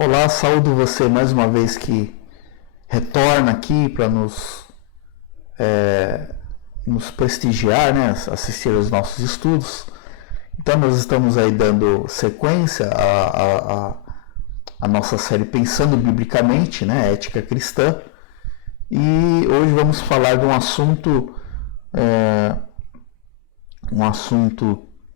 Olá, saúdo você mais uma vez que retorna aqui para nos prestigiar, né? Assistir aos nossos estudos. Então nós estamos aí dando sequência à nossa série Pensando Biblicamente, né? Ética Cristã. E hoje vamos falar de um assunto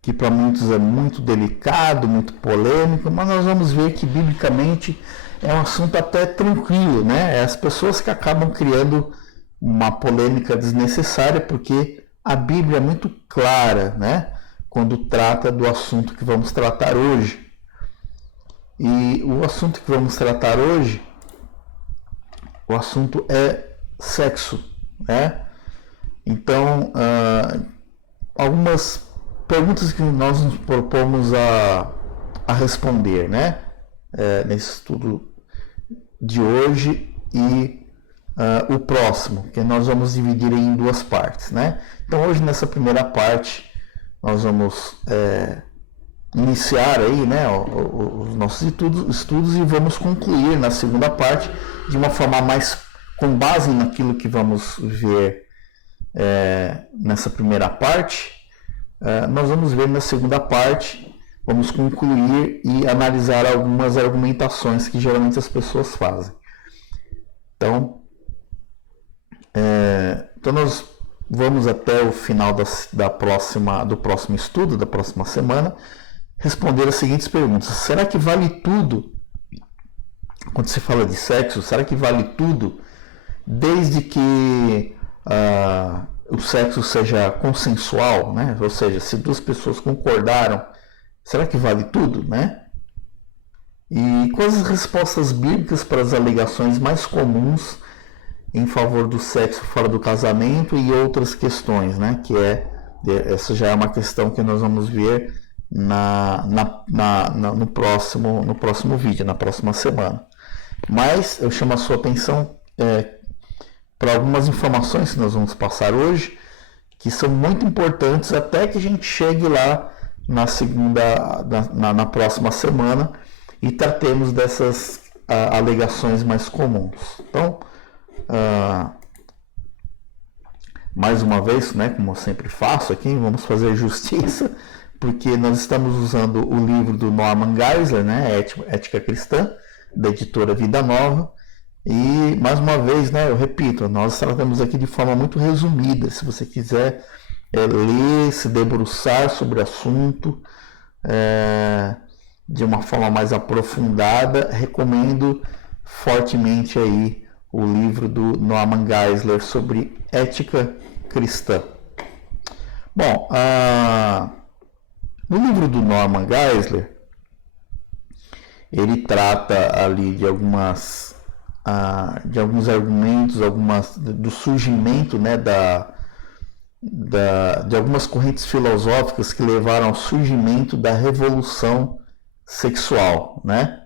que para muitos é muito delicado, muito polêmico, mas nós vamos ver que biblicamente é um assunto até tranquilo, né? É as pessoas que acabam criando uma polêmica desnecessária, porque a Bíblia é muito clara, né? Quando trata do assunto que vamos tratar hoje. E o assunto que vamos tratar hoje, o assunto é sexo, né? Então, algumas perguntas que nós nos propomos a responder, né? Nesse estudo de hoje e o próximo, que nós vamos dividir em duas partes, né? Então hoje nessa primeira parte nós vamos iniciar aí, né, os nossos estudos e vamos concluir na segunda parte de uma forma mais com base naquilo que vamos ver nessa primeira parte. Nós vamos ver na segunda parte, vamos concluir e analisar algumas argumentações que geralmente as pessoas fazem. Então nós vamos até o final do próximo estudo, da próxima semana, responder as seguintes perguntas. Será que vale tudo, quando se fala de sexo, será que vale tudo, desde que o sexo seja consensual, né? Ou seja, se duas pessoas concordaram, será que vale tudo, né? E quais as respostas bíblicas para as alegações mais comuns em favor do sexo fora do casamento e outras questões, né? Essa já é uma questão que nós vamos ver no próximo vídeo, na próxima semana. Mas eu chamo a sua atenção para algumas informações que nós vamos passar hoje, que são muito importantes até que a gente chegue lá na próxima semana e tratemos dessas alegações mais comuns. Então, mais uma vez, né, como eu sempre faço aqui, vamos fazer justiça, porque nós estamos usando o livro do Norman Geisler, né, Ética Cristã, da editora Vida Nova. E, mais uma vez, né, eu repito, nós tratamos aqui de forma muito resumida. Se você quiser ler, se debruçar sobre o assunto de uma forma mais aprofundada, recomendo fortemente aí o livro do Norman Geisler sobre ética cristã. Bom, no livro do Norman Geisler, ele trata ali de alguns argumentos, do surgimento, né, de algumas correntes filosóficas que levaram ao surgimento da revolução sexual, né?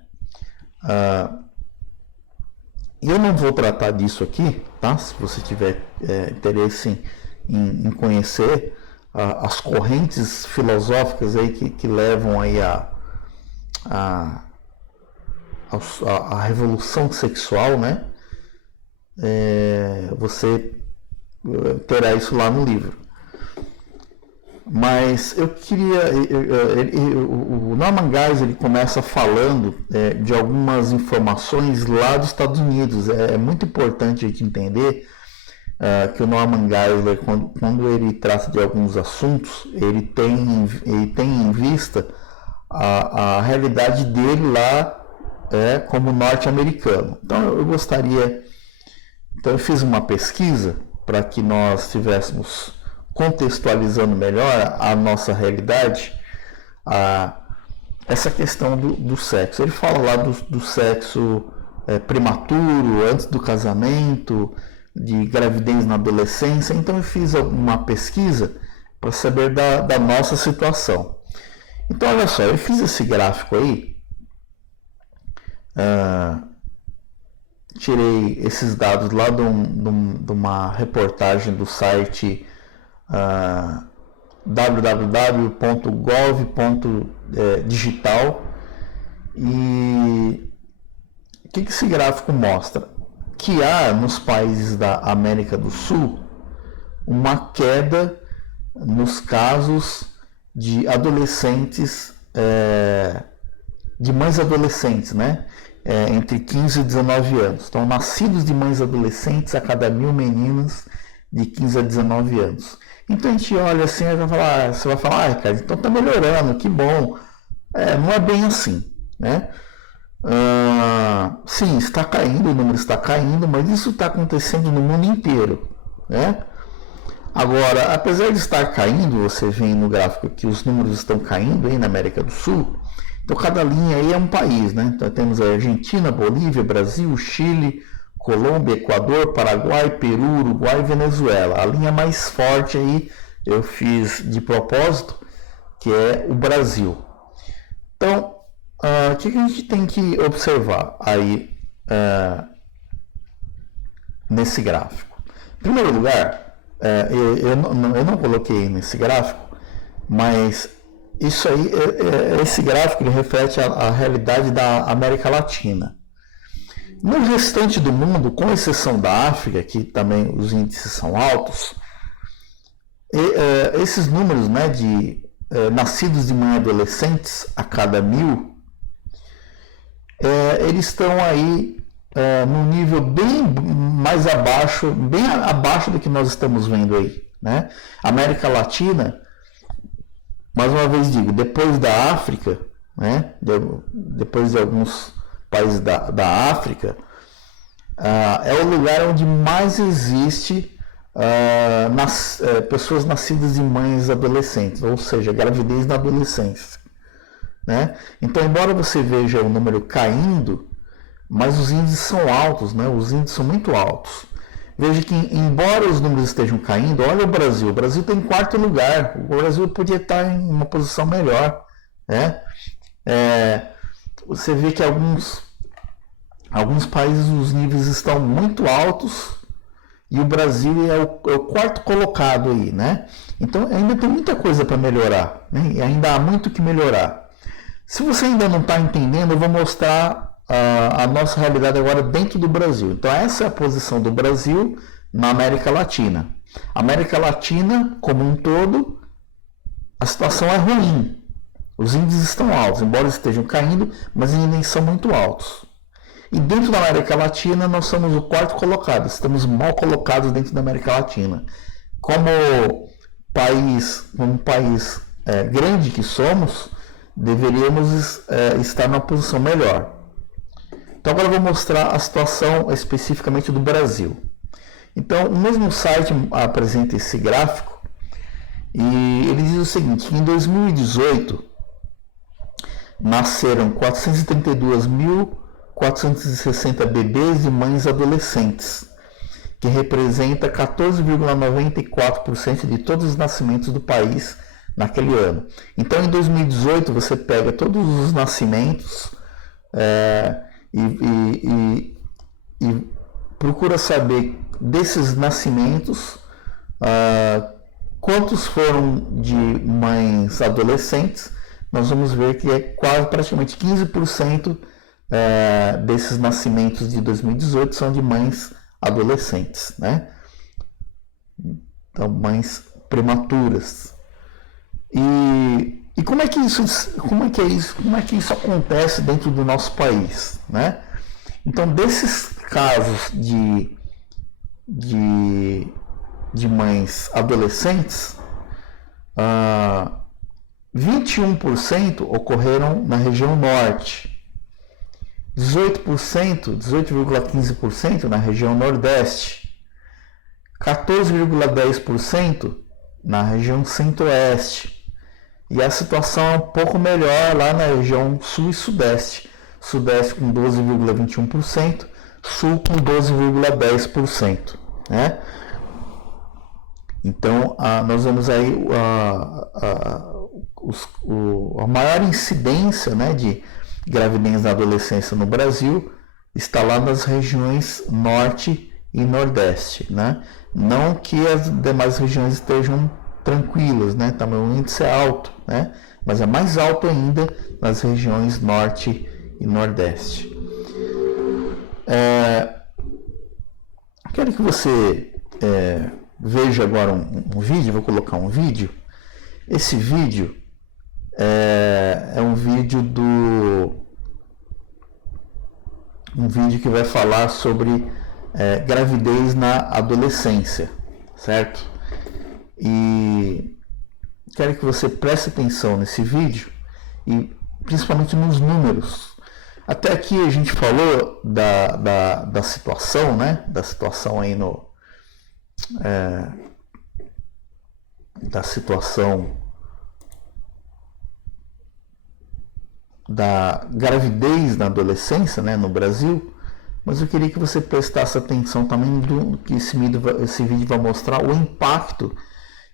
E eu não vou tratar disso aqui, tá? Se você tiver interesse em conhecer as correntes filosóficas aí que levam aí a revolução sexual, né? Você terá isso lá no livro. Mas eu queria... o Norman Geisler, ele começa falando de algumas informações lá dos Estados Unidos. É muito importante a gente entender que o Norman Geisler, quando ele trata de alguns assuntos, ele tem em vista a realidade dele lá como norte-americano. Então eu fiz uma pesquisa para que nós estivéssemos contextualizando melhor a nossa realidade, essa questão do sexo. Ele fala lá do sexo prematuro, antes do casamento, de gravidez na adolescência. Então eu fiz uma pesquisa para saber da nossa situação. Então olha só, eu fiz esse gráfico aí, tirei esses dados lá de uma reportagem do site www.gov.digital, e que esse gráfico mostra? Que há nos países da América do Sul uma queda nos casos de adolescentes, de mães adolescentes, né? Entre 15 e 19 anos. Então, nascidos de mães adolescentes a cada 1.000 meninas de 15 a 19 anos. Então, a gente olha assim e você vai falar, cara, então tá melhorando, que bom. Não é bem assim, né? Sim, está caindo, o número está caindo, mas isso está acontecendo no mundo inteiro, né? Agora, apesar de estar caindo, você vê no gráfico que os números estão caindo aí na América do Sul. Então, cada linha aí é um país, né? Então, temos a Argentina, Bolívia, Brasil, Chile, Colômbia, Equador, Paraguai, Peru, Uruguai e Venezuela. A linha mais forte aí eu fiz de propósito, que é o Brasil. Então, o que a gente tem que observar aí nesse gráfico? Em primeiro lugar, eu não coloquei nesse gráfico, mas isso aí, esse gráfico ele reflete a realidade da América Latina. No restante do mundo, com exceção da África, que também os índices são altos, esses números, né, de nascidos de mãe adolescentes a cada 1.000, eles estão aí num nível bem mais abaixo, bem abaixo do que nós estamos vendo aí, né? América Latina, mais uma vez digo, depois da África, né? Depois de alguns países da África, é o lugar onde mais existe pessoas nascidas de mães adolescentes, ou seja, gravidez na adolescência, né? Então, embora você veja o número caindo, mas os índices são altos, né? Os índices são muito altos. Veja que, embora os números estejam caindo, olha o Brasil está em quarto lugar. O Brasil podia estar em uma posição melhor, né? Você vê que alguns países os níveis estão muito altos e o Brasil é o quarto colocado aí, né? Então ainda tem muita coisa para melhorar, né? E ainda há muito que melhorar. Se você ainda não está entendendo, eu vou mostrar a nossa realidade agora dentro do Brasil. Então essa é a posição do Brasil na América Latina. América Latina, como um todo, a situação é ruim. Os índices estão altos, embora estejam caindo, mas ainda são muito altos. E dentro da América Latina, nós somos o quarto colocado. Estamos mal colocados dentro da América Latina. Como um país grande que somos, deveríamos estar numa posição melhor. Então agora eu vou mostrar a situação especificamente do Brasil. Então o mesmo site apresenta esse gráfico e ele diz o seguinte, que em 2018 nasceram 432.460 bebês e mães adolescentes, que representa 14,94% de todos os nascimentos do país naquele ano. Então em 2018 você pega todos os nascimentos e procura saber desses nascimentos quantos foram de mães adolescentes. Nós vamos ver que praticamente 15% desses nascimentos de 2018 são de mães adolescentes, né? Então, mães prematuras. E como é que isso acontece dentro do nosso país, né? Então, desses casos de mães adolescentes, 21% ocorreram na região norte, 18,15% na região nordeste, 14,10% na região centro-oeste. E a situação é um pouco melhor lá na região sul e sudeste. Sudeste com 12,21%, sul com 12,10%, né? Então, nós vemos aí a maior incidência, né, de gravidez na adolescência no Brasil está lá nas regiões norte e nordeste, né? Não que as demais regiões estejam tranquilas, né? Também o índice é alto, né? Mas é mais alto ainda nas regiões norte e nordeste. Quero que você veja agora um vídeo, vou colocar um vídeo. Esse vídeo é um vídeo que vai falar sobre gravidez na adolescência, certo? E quero que você preste atenção nesse vídeo e principalmente nos números. Até aqui a gente falou da situação, né? Da situação aí da situação da gravidez na adolescência, né, no Brasil, mas eu queria que você prestasse atenção também do que esse vídeo vai mostrar o impacto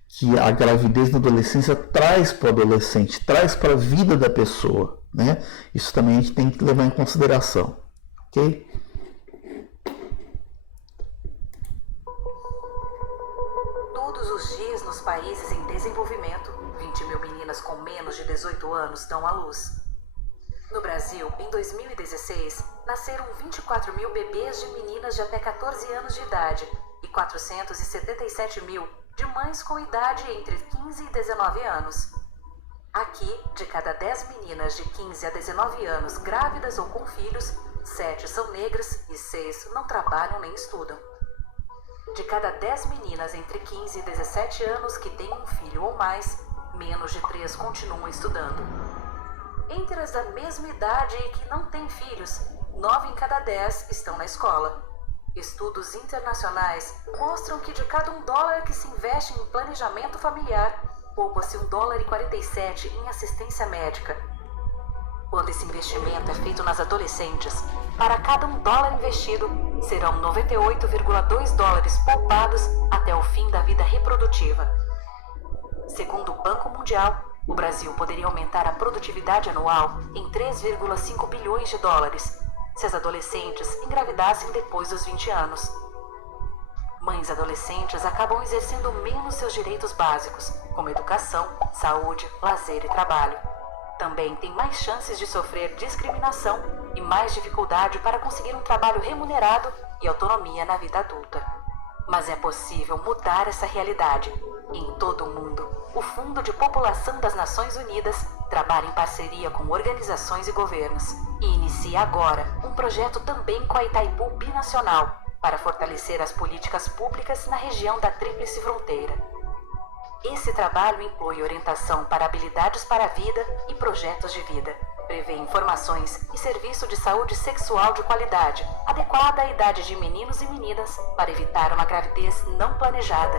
que a gravidez na adolescência traz para o adolescente, traz para a vida da pessoa, né? Isso também a gente tem que levar em consideração, ok? Todos os dias nos países em desenvolvimento, 20 mil meninas com menos de 18 anos dão à luz. No Brasil, em 2016, nasceram 24 mil bebês de meninas de até 14 anos de idade e 477 mil de mães com idade entre 15 e 19 anos. Aqui, de cada 10 meninas de 15 a 19 anos grávidas ou com filhos, 7 são negras e 6 não trabalham nem estudam. De cada 10 meninas entre 15 e 17 anos que têm um filho ou mais, menos de 3 continuam estudando. Entre as da mesma idade e que não têm filhos, 9 em cada 10 estão na escola. Estudos internacionais mostram que de cada $1 que se investe em planejamento familiar, poupa-se $1,47 em assistência médica. Quando esse investimento é feito nas adolescentes, para cada $1 investido, serão $98,2 poupados até o fim da vida reprodutiva. Segundo o Banco Mundial, o Brasil poderia aumentar a produtividade anual em $3,5 bilhões se as adolescentes engravidassem depois dos 20 anos. Mães adolescentes acabam exercendo menos seus direitos básicos, como educação, saúde, lazer e trabalho. Também têm mais chances de sofrer discriminação e mais dificuldade para conseguir um trabalho remunerado e autonomia na vida adulta. Mas é possível mudar essa realidade. Em todo o mundo, o Fundo de População das Nações Unidas trabalha em parceria com organizações e governos e inicia agora um projeto também com a Itaipu Binacional para fortalecer as políticas públicas na região da Tríplice Fronteira. Esse trabalho inclui orientação para habilidades para a vida e projetos de vida. Prevê informações e serviço de saúde sexual de qualidade, adequada à idade de meninos e meninas para evitar uma gravidez não planejada.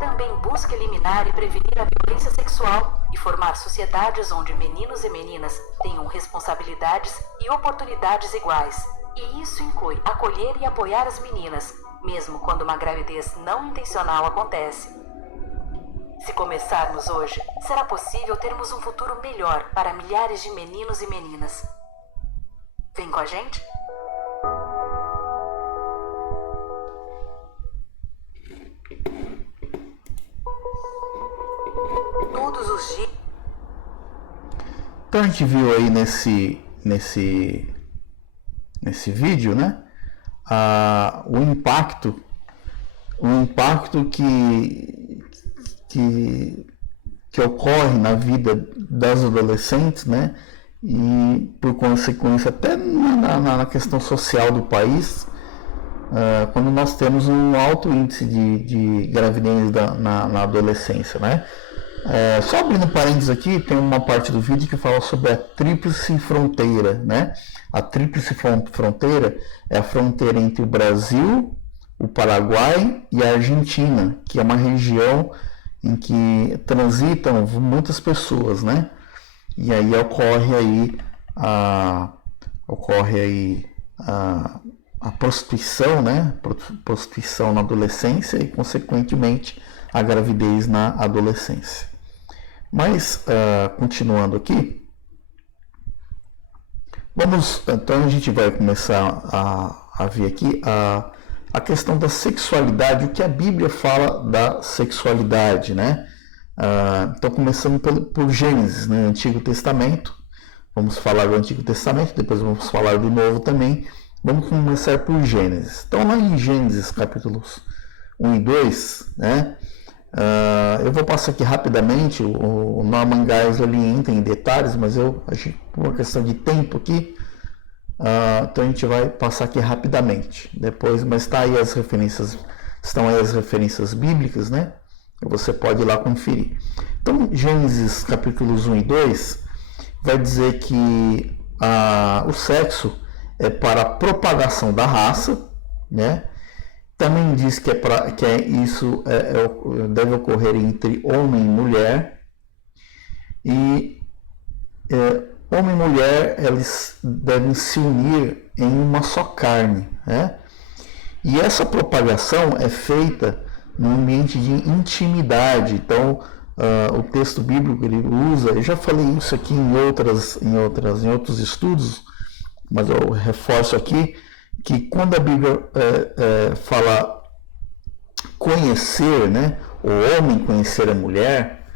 Também busca eliminar e prevenir a violência sexual e formar sociedades onde meninos e meninas tenham responsabilidades e oportunidades iguais. E isso inclui acolher e apoiar as meninas, mesmo quando uma gravidez não intencional acontece. Se começarmos hoje, será possível termos um futuro melhor para milhares de meninos e meninas. Vem com a gente? Todos os dias. Então a gente viu aí nesse vídeo, né? O impacto que ocorre na vida das adolescentes, né? E por consequência até na questão social do país, quando nós temos um alto índice de gravidez na adolescência, né? Só abrindo parênteses aqui, tem uma parte do vídeo que fala sobre a Tríplice Fronteira, né? A Tríplice Fronteira é a fronteira entre o Brasil, o Paraguai e a Argentina, que é uma região em que transitam muitas pessoas, né? E aí ocorre a prostituição, né? Prostituição na adolescência e, consequentemente, a gravidez na adolescência. Mas, continuando aqui, então a gente vai começar a ver aqui a questão da sexualidade, o que a Bíblia fala da sexualidade, né? Então, começando por Gênesis, né? Antigo Testamento, Vamos falar do Antigo Testamento, depois vamos falar do Novo também. Vamos começar por Gênesis. Então, lá em Gênesis, capítulos 1 e 2, né? Eu vou passar aqui rapidamente, o Norman Geisler ele entra em detalhes, mas por uma questão de tempo aqui, então a gente vai passar aqui rapidamente. Depois, mas estão aí as referências bíblicas, né? Você pode ir lá conferir. Então, Gênesis capítulos 1 e 2 vai dizer que o sexo é para a propagação da raça, né? Também diz que isso deve ocorrer entre homem e mulher. E homem e mulher, eles devem se unir em uma só carne, né? E essa propagação é feita num ambiente de intimidade. Então, o texto bíblico ele usa, eu já falei isso aqui em outros estudos, mas eu reforço aqui, que quando a Bíblia fala conhecer, né, o homem conhecer a mulher,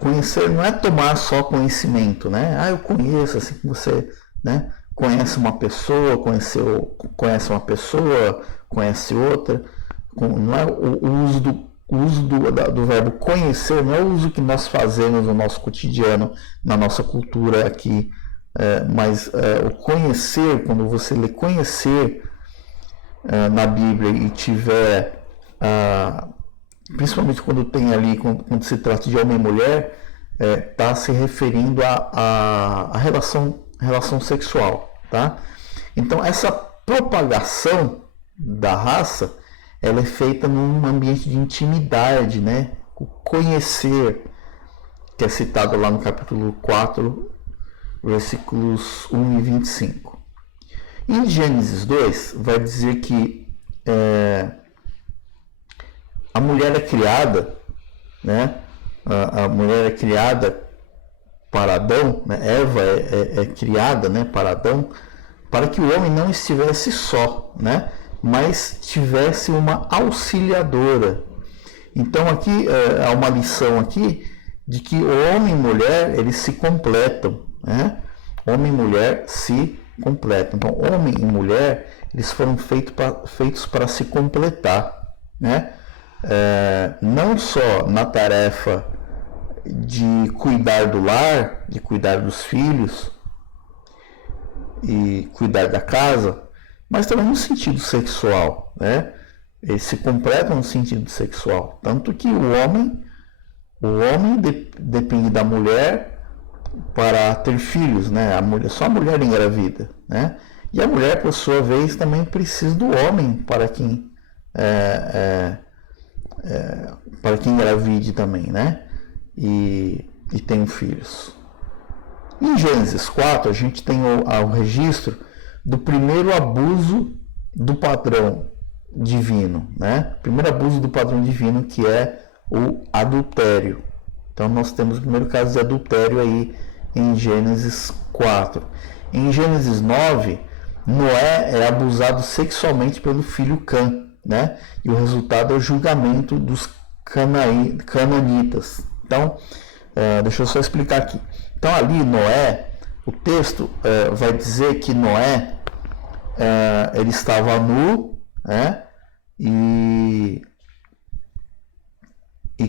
conhecer não é tomar só conhecimento, né? Eu conheço, assim que você, né, conhece uma pessoa, conhece uma pessoa, conhece outra. Não é o uso do verbo conhecer, não é o uso que nós fazemos no nosso cotidiano, na nossa cultura aqui. Mas o conhecer, quando você lê conhecer na Bíblia e tiver, principalmente quando tem ali, quando se trata de homem e mulher, está se referindo à relação sexual, tá? Então essa propagação da raça, ela é feita num ambiente de intimidade, né? O conhecer, que é citado lá no capítulo 4, versículos 1 e 25. Em Gênesis 2, vai dizer que a mulher é criada, né? A mulher é criada para Adão, né? Eva é criada, né, para Adão, para que o homem não estivesse só, né? Mas tivesse uma auxiliadora. Então aqui há uma lição aqui de que o homem e mulher eles se completam, né? Homem e mulher se completam. Então, homem e mulher, eles foram feitos para se completar, né? Não só na tarefa de cuidar do lar, de cuidar dos filhos e cuidar da casa, mas também no sentido sexual, né? Eles se completam no sentido sexual. Tanto que o homem depende da mulher para ter filhos, né? Só a mulher engravida, né? E a mulher, por sua vez, também precisa do homem para quem engravide também, né? E tenha filhos. Em Gênesis 4, a gente tem o registro do primeiro abuso do padrão divino, né? O primeiro abuso do padrão divino, que é o adultério. Então nós temos o primeiro caso de adultério aí em Gênesis 4. Em Gênesis 9, Noé é abusado sexualmente pelo filho Cã, né? E o resultado é o julgamento dos cananitas. Então, deixa eu só explicar aqui. Então ali Noé, o texto vai dizer que Noé ele estava nu, né? E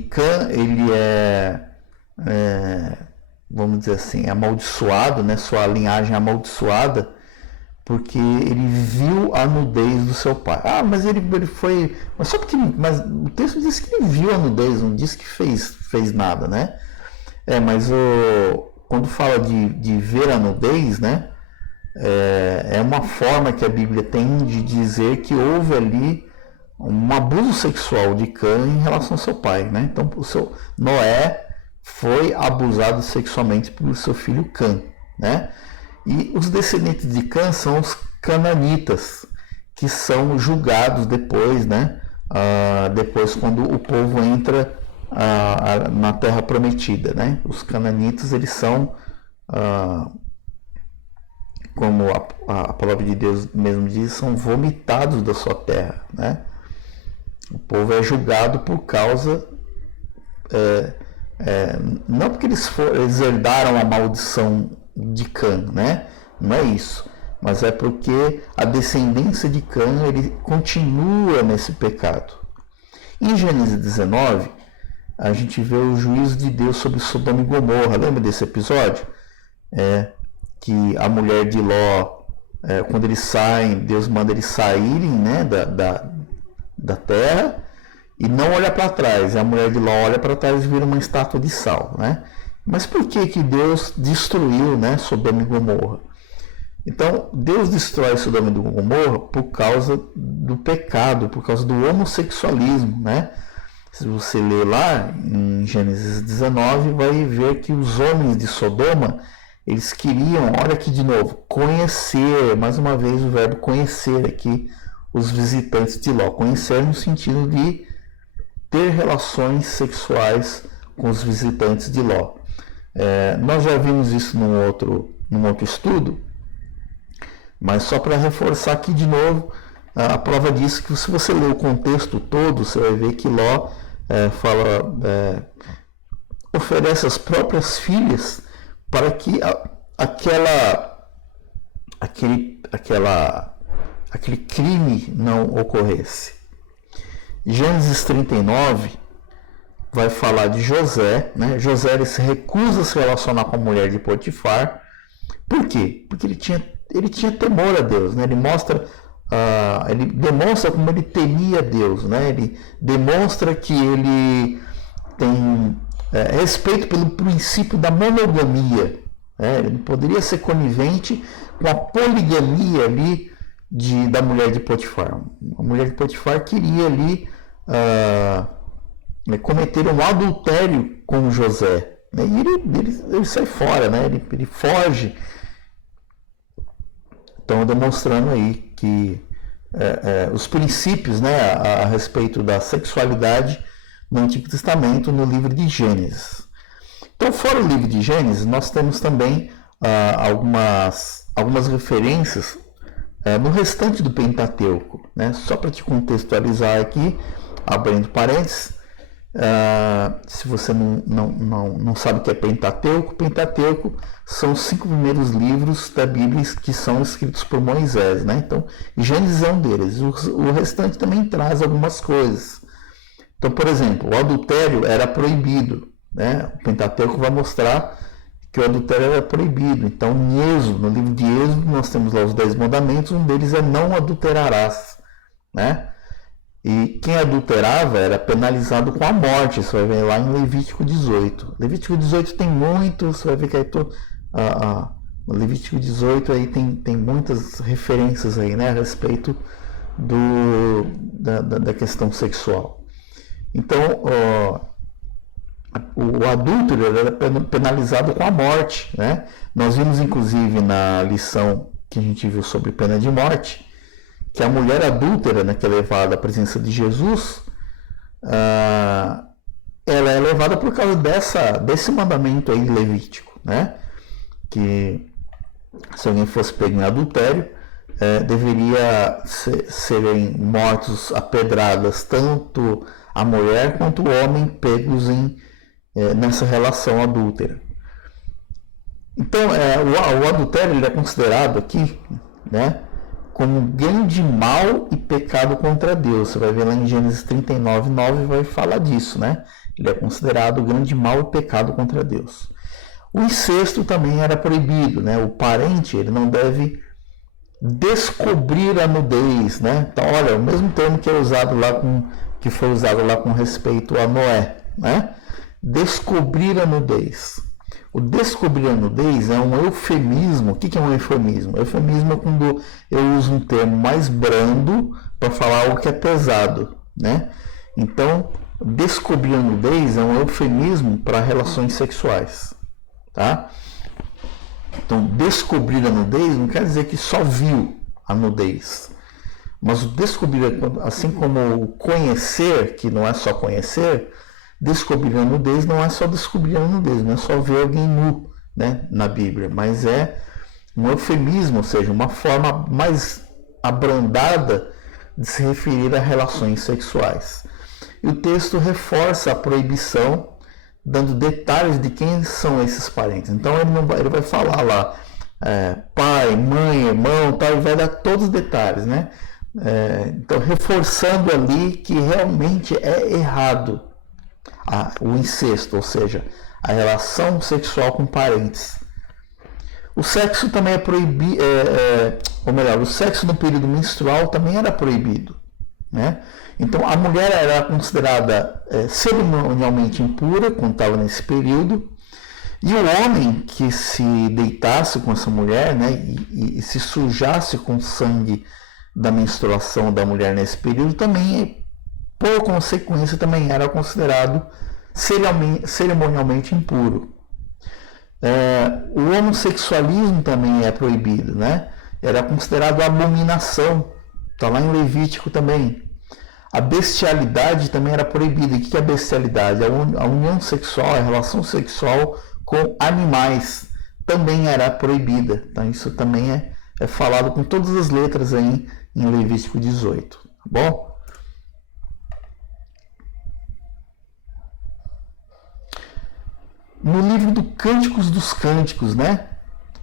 Cã, ele vamos dizer assim, amaldiçoado, né? Sua linhagem amaldiçoada, porque ele viu a nudez do seu pai. Mas ele foi... Mas o texto diz que ele viu a nudez, não diz que fez nada, né? Mas quando fala de ver a nudez, né? É uma forma que a Bíblia tem de dizer que houve ali um abuso sexual de Cã em relação ao seu pai, né? Então, Noé foi abusado sexualmente pelo seu filho Cã, né? E os descendentes de Cã são os cananitas, que são julgados depois, né? Depois, quando o povo entra na Terra Prometida, né? Os cananitas, eles são, como a palavra de Deus mesmo diz, são vomitados da sua terra, né? O povo é julgado por causa, não porque eles herdaram a maldição de Cã, né? Não é isso. Mas é porque a descendência de Cã, ele continua nesse pecado. Em Gênesis 19, a gente vê o juízo de Deus sobre Sodoma e Gomorra. Lembra desse episódio? Que a mulher de Ló, quando eles saem, Deus manda eles saírem, né, da terra e não olha para trás. E a mulher de Ló olha para trás e vira uma estátua de sal, né? Mas por que Deus destruiu, né, Sodoma e Gomorra? Então, Deus destrói Sodoma e Gomorra por causa do pecado, por causa do homossexualismo, né? Se você ler lá em Gênesis 19, vai ver que os homens de Sodoma, eles queriam, olha aqui de novo, conhecer, mais uma vez o verbo conhecer aqui, os visitantes de Ló. Conhecer no sentido de ter relações sexuais com os visitantes de Ló. Nós já vimos isso num outro estudo, mas só para reforçar aqui de novo, a prova disso que se você ler o contexto todo, você vai ver que Ló oferece as próprias filhas para que aquele crime não ocorresse. Gênesis 39 vai falar de José, né? José, ele se recusa a se relacionar com a mulher de Potifar. Por quê? Porque ele tinha temor a Deus, né? Ele demonstra como ele temia Deus, né? Ele demonstra que ele tem respeito pelo princípio da monogamia, né? Ele não poderia ser conivente com a poligamia ali da mulher de Potifar. A mulher de Potifar queria ali cometer um adultério com José, né? E ele sai fora, né? Ele foge. Então, demonstrando aí que os princípios, né, a respeito da sexualidade no Antigo Testamento, no livro de Gênesis. Então, fora o livro de Gênesis, nós temos também algumas referências no restante do Pentateuco, né? Só para te contextualizar aqui, abrindo parênteses, se você não sabe o que é Pentateuco, Pentateuco são os 5 primeiros livros da Bíblia que são escritos por Moisés, né? Então, Gênesis é um deles. O restante também traz algumas coisas. Então, por exemplo, o adultério era proibido, né? O Pentateuco vai mostrar que o adultério era proibido. Então, no livro de Êxodo, nós temos lá os 10 mandamentos, um deles é não adulterarás, né? E quem adulterava era penalizado com a morte. Você vai ver lá em Levítico 18. Levítico 18 tem muito, você vai ver que aí no Levítico 18 aí tem muitas referências aí, né, a respeito da questão sexual. Então, o adúltero era penalizado com a morte, né? Nós vimos, inclusive, na lição que a gente viu sobre pena de morte, que a mulher adúltera, né, que é levada à presença de Jesus, ela é levada por causa desse mandamento aí levítico, né? Que se alguém fosse pego em adultério, deveria serem mortos a pedradas tanto a mulher quanto o homem pegos nessa relação adúltera. Então, o adultério ele é considerado aqui, né, como grande mal e pecado contra Deus. Você vai ver lá em Gênesis 39, 9, vai falar disso, né? Ele é considerado grande mal e pecado contra Deus. O incesto também era proibido, né? O parente, ele não deve descobrir a nudez, né? Então, olha, o mesmo termo que foi usado lá com respeito a Noé, né? Descobrir a nudez. O descobrir a nudez é um eufemismo. O que é um eufemismo? Eufemismo é quando eu uso um termo mais brando para falar algo que é pesado, né? Então, descobrir a nudez é um eufemismo para relações sexuais, tá? Então, descobrir a nudez não quer dizer que só viu a nudez. Mas o descobrir, assim como o conhecer, que não é só conhecer, descobrir a nudez não é só descobrir a nudez, não é só ver alguém nu, né, na Bíblia, mas é um eufemismo, ou seja, uma forma mais abrandada de se referir a relações sexuais. E o texto reforça a proibição dando detalhes de quem são esses parentes. Então ele vai falar lá pai, mãe, irmão, tal, ele vai dar todos os detalhes, né? Então reforçando ali que realmente é errado o incesto, ou seja, a relação sexual com parentes. O sexo também é proibido, ou melhor, o sexo no período menstrual também era proibido, né? Então a mulher era considerada cerimonialmente impura quando estava nesse período, e o homem que se deitasse com essa mulher, né, e se sujasse com sangue da menstruação da mulher nesse período, também, por consequência, também era considerado cerimonialmente impuro. O homossexualismo também é proibido, né? Era considerado abominação, está lá em Levítico também. A bestialidade também era proibida. O que é bestialidade? A união sexual, a relação sexual com animais também era proibida. Então isso também é falado com todas as letras aí em Levítico 18, tá bom? No livro do Cânticos dos Cânticos, né?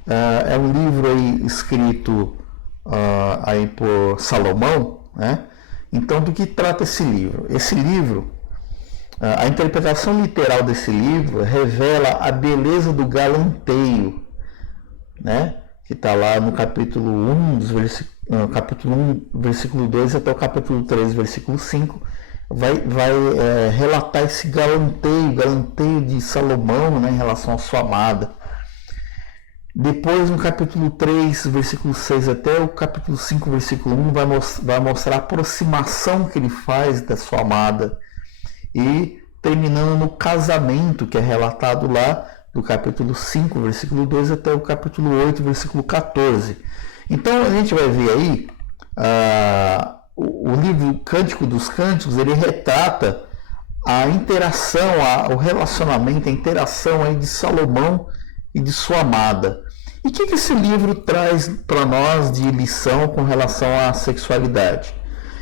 É um livro aí escrito aí por Salomão, né? Então, do que trata esse livro? Esse livro, a interpretação literal desse livro revela a beleza do galanteio, né? Que está lá no capítulo 1, capítulo 1, versículo 2 até o capítulo 3, versículo 5, vai relatar esse galanteio de Salomão, né, em relação à sua amada. Depois, no capítulo 3, versículo 6 até o capítulo 5, versículo 1, vai mostrar a aproximação que ele faz da sua amada. E terminando no casamento, que é relatado lá do capítulo 5, versículo 2 até o capítulo 8, versículo 14. Então a gente vai ver aí o livro Cântico dos Cânticos, ele retrata a interação, o relacionamento, a interação aí de Salomão e de sua amada. E o que esse livro traz para nós de lição com relação à sexualidade?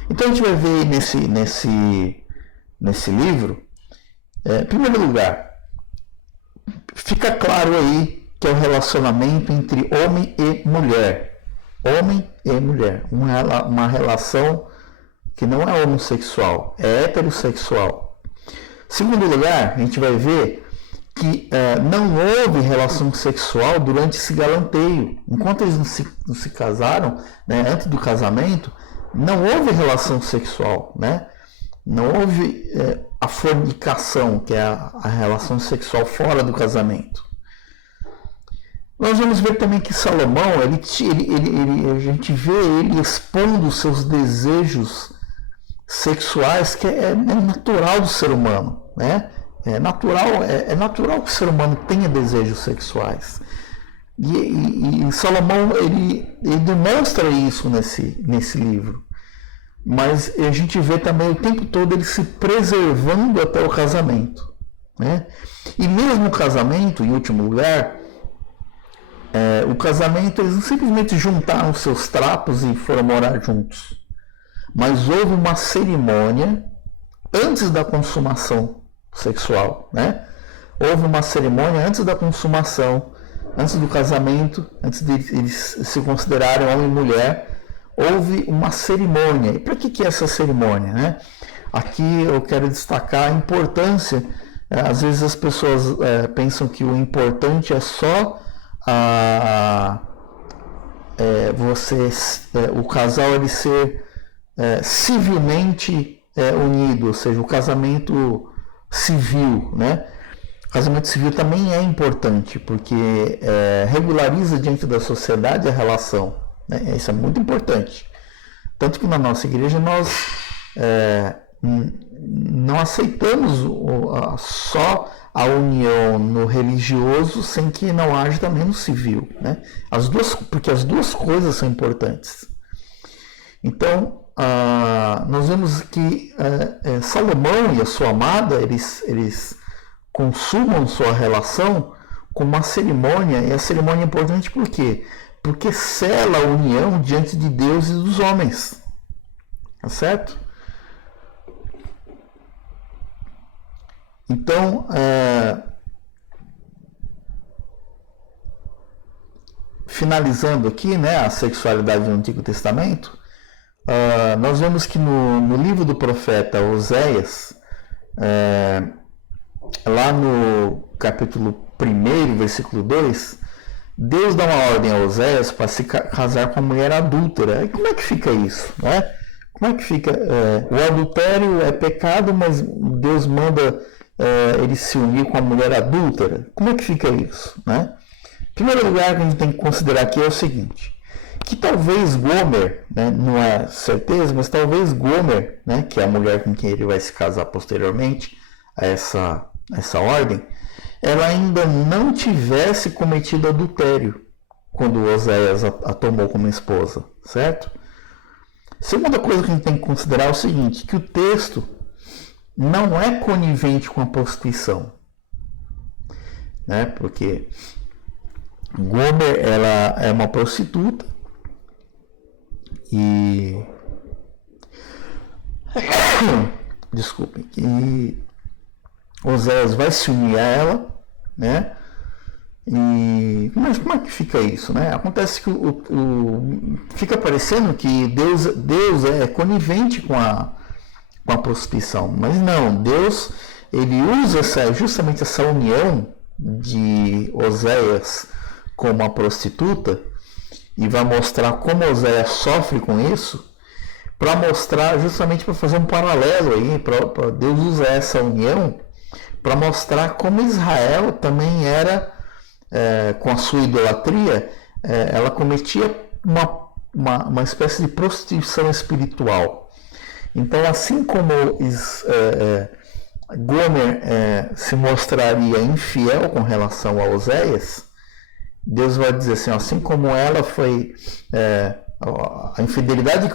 Então a gente vai ver nesse livro, em primeiro lugar, fica claro aí que é o relacionamento entre homem e mulher. Homem e mulher. Uma relação que não é homossexual, é heterossexual. Segundo lugar, a gente vai ver que não houve relação sexual durante esse galanteio. Enquanto eles não se casaram, né, antes do casamento, não houve relação sexual, né? Não houve a fornicação, que é a relação sexual fora do casamento. Nós vamos ver também que Salomão, a gente vê ele expondo os seus desejos sexuais, que é natural do ser humano, né? É natural que o ser humano tenha desejos sexuais. E Salomão, ele demonstra isso nesse livro. Mas a gente vê também o tempo todo ele se preservando até o casamento, né? E mesmo o casamento, em último lugar, o casamento, eles não simplesmente juntaram seus trapos e foram morar juntos. Mas houve uma cerimônia antes da consumação sexual, né? Houve uma cerimônia antes da consumação, antes do casamento, antes de eles se considerarem homem e mulher. Houve uma cerimônia. E para que é essa cerimônia, né? Aqui eu quero destacar a importância. Às vezes as pessoas pensam que o importante é só o casal ele ser civilmente unido, ou seja, o casamento civil, né? O casamento civil também é importante, porque regulariza diante da sociedade a relação. Isso é muito importante. Tanto que na nossa igreja nós não aceitamos só a união no religioso sem que não haja também no civil, né? Porque as duas coisas são importantes. Então, nós vemos que Salomão e a sua amada, eles consumam sua relação com uma cerimônia, e a cerimônia é importante por quê? Porque sela a união diante de Deus e dos homens. Tá certo? Então, finalizando aqui, né, a sexualidade do Antigo Testamento, nós vemos que no livro do profeta Oséias, lá no capítulo 1, versículo 2, Deus dá uma ordem a Oséias para se casar com a mulher adúltera. E como é que fica isso, né? Como é que fica? O adultério é pecado, mas Deus manda ele se unir com a mulher adúltera. Como é que fica isso, né? Em primeiro lugar, que a gente tem que considerar aqui é o seguinte, que talvez Gomer, né, não é certeza, mas talvez Gomer, né, que é a mulher com quem ele vai se casar posteriormente a essa ordem, ela ainda não tivesse cometido adultério quando Oséias a tomou como esposa, certo? Segunda coisa que a gente tem que considerar é o seguinte, que o texto não é conivente com a prostituição, né? Porque Gomer, ela é uma prostituta e desculpem, e Oséias vai se unir a ela, né? Mas como é que fica isso, né? Acontece que fica parecendo que Deus é conivente com a prostituição, mas não, Deus ele usa justamente essa união de Oséias com uma prostituta e vai mostrar como Oséias sofre com isso, para mostrar, justamente para fazer um paralelo aí, para Deus usar essa união para mostrar como Israel também era, com a sua idolatria, ela cometia uma espécie de prostituição espiritual. Então, assim como Gomer se mostraria infiel com relação a Oséias, Deus vai dizer assim como ela foi... a infidelidade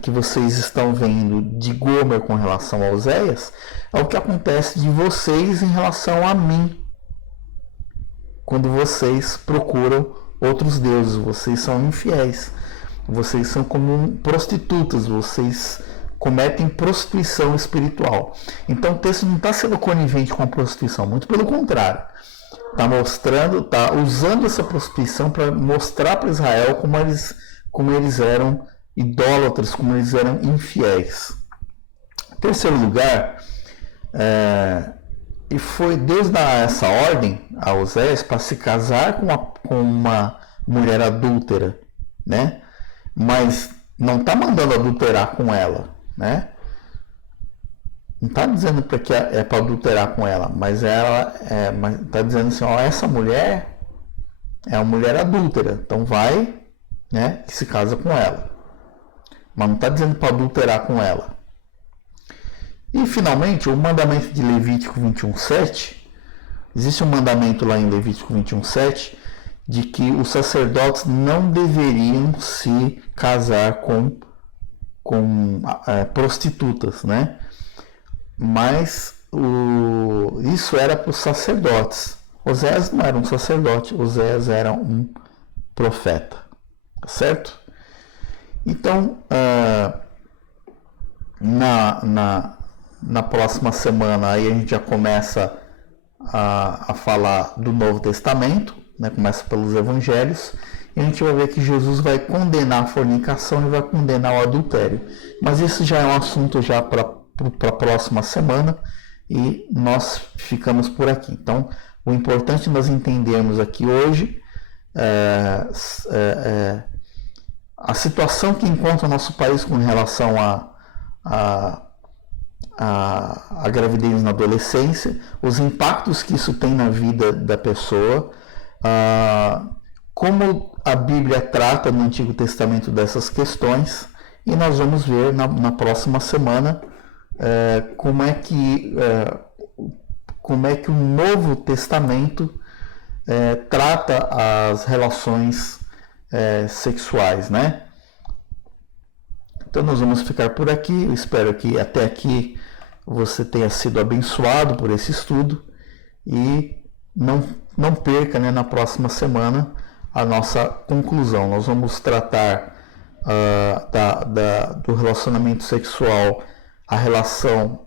que vocês estão vendo de Gomer com relação a Oséias é o que acontece de vocês em relação a mim, quando vocês procuram outros deuses, vocês são infiéis, vocês são como prostitutas, vocês cometem prostituição espiritual. Então o texto não está sendo conivente com a prostituição, muito pelo contrário, está usando essa prostituição para mostrar para Israel como eles eram idólatras, como eles eram infiéis. Em terceiro lugar, e foi Deus dar essa ordem a Oséias para se casar com uma mulher adúltera, né? Mas não está mandando adulterar com ela, né? Não está dizendo que é para adulterar com ela, mas está dizendo assim, essa mulher é uma mulher adúltera, então vai, né, e se casa com ela. Mas não está dizendo para adulterar com ela. E finalmente, o mandamento de Levítico 21:7, existe um mandamento lá em Levítico 21:7 de que os sacerdotes não deveriam se casar com prostitutas, né? Mas isso era para os sacerdotes. Oséias não era um sacerdote, Oséias era um profeta, certo? Então, na próxima semana aí a gente já começa a falar do Novo Testamento, né? Começa pelos Evangelhos, e a gente vai ver que Jesus vai condenar a fornicação e vai condenar o adultério. Mas isso já é um assunto já para a próxima semana, e nós ficamos por aqui. Então, o importante nós entendermos aqui hoje a situação que encontra o nosso país com relação a gravidez na adolescência, os impactos que isso tem na vida da pessoa, como a Bíblia trata no Antigo Testamento dessas questões, e nós vamos ver na próxima semana como é que o Novo Testamento trata as relações sexuais, né? Então nós vamos ficar por aqui. Eu espero que até aqui você tenha sido abençoado por esse estudo, e não perca, né, na próxima semana a nossa conclusão. Nós vamos tratar do relacionamento sexual, a relação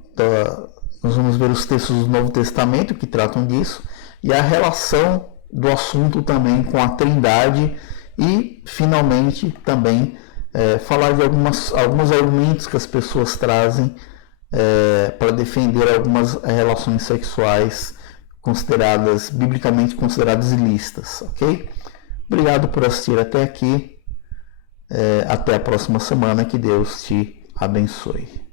Nós vamos ver os textos do Novo Testamento que tratam disso e a relação do assunto também com a Trindade e, finalmente, também falar de alguns argumentos que as pessoas trazem para defender algumas relações sexuais biblicamente consideradas ilícitas, ok? Obrigado por assistir até aqui. Até a próxima semana. Que Deus te abençoe.